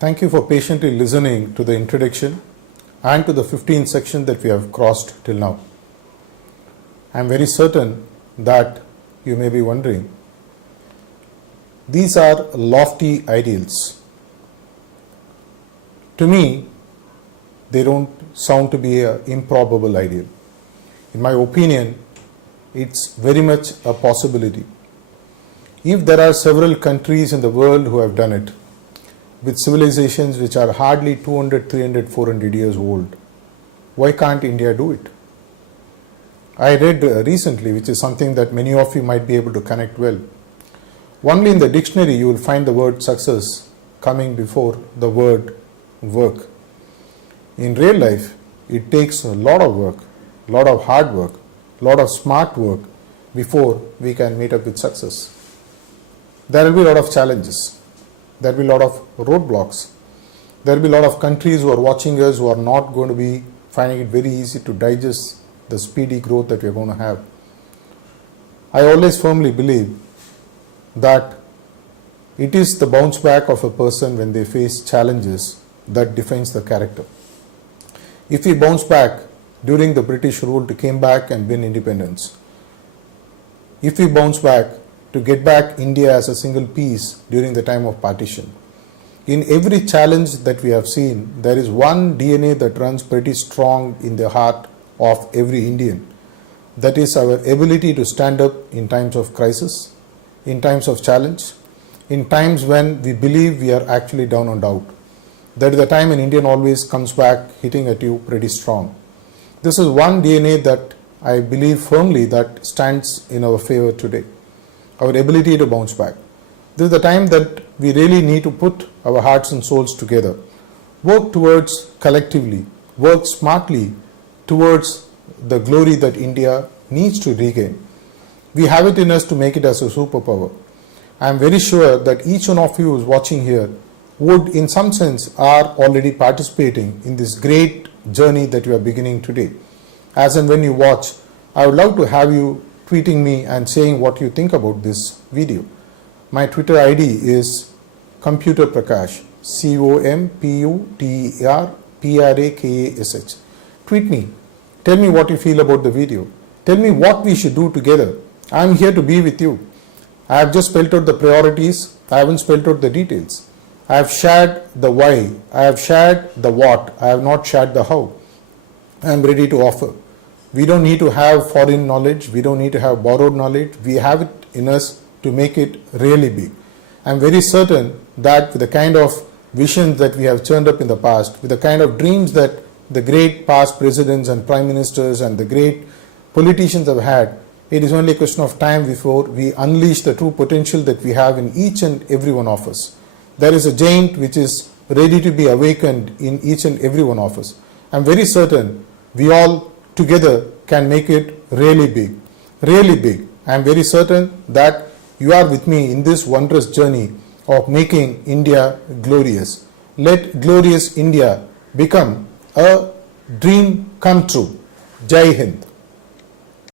Thank you for patiently listening to the introduction and to the 15 sections that we have crossed till now. I am very certain that you may be wondering, these are lofty ideals. To me, they don't sound to be an improbable ideal. In my opinion, it's very much a possibility. If there are several countries in the world who have done it, with civilizations which are hardly 200, 300, 400 years old, why can't India do it? I read recently, which is something that many of you might be able to connect well. Only in the dictionary you will find the word success coming before the word work. In real life, it takes a lot of work, a lot of hard work, a lot of smart work before we can meet up with success. There will be a lot of challenges. There will be a lot of roadblocks. There will be a lot of countries who are watching us who are not going to be finding it very easy to digest the speedy growth that we are going to have. I always firmly believe that it is the bounce back of a person when they face challenges that defines the character. If we bounce back during the British rule to came back and win independence, if we bounce back to get back India as a single piece during the time of partition, in every challenge that we have seen, there is one DNA that runs pretty strong in the heart of every Indian. That is our ability to stand up in times of crisis, in times of challenge, in times when we believe we are actually down and out. That is the time an Indian always comes back hitting at you pretty strong. This is one DNA that I believe firmly that stands in our favor today. Our ability to bounce back. This is the time that we really need to put our hearts and souls together, work towards collectively, work smartly towards the glory that India needs to regain. We have it in us to make it as a superpower. I am very sure that each one of you who is watching here would in some sense are already participating in this great journey that we are beginning today. As and when you watch, I would love to have you tweeting me and saying what you think about this video. My Twitter ID is Computer Prakash, COMPUTERPRAKASH. Tweet me. Tell me what you feel about the video. Tell me what we should do together. I am here to be with you. I have just spelled out the priorities. I haven't spelled out the details. I have shared the why. I have shared the what. I have not shared the how. I am ready to offer. We don't need to have foreign knowledge. We don't need to have borrowed knowledge. We have it in us to make it really big. I am very certain that with the kind of visions that we have churned up in the past, with the kind of dreams that the great past presidents and prime ministers and the great politicians have had, it is only a question of time before we unleash the true potential that we have in each and every one of us. There is a giant which is ready to be awakened in each and every one of us. I am very certain we all together can make it really big, really big. I am very certain that you are with me in this wondrous journey of making India glorious. Let glorious India become a dream come true. Jai Hind.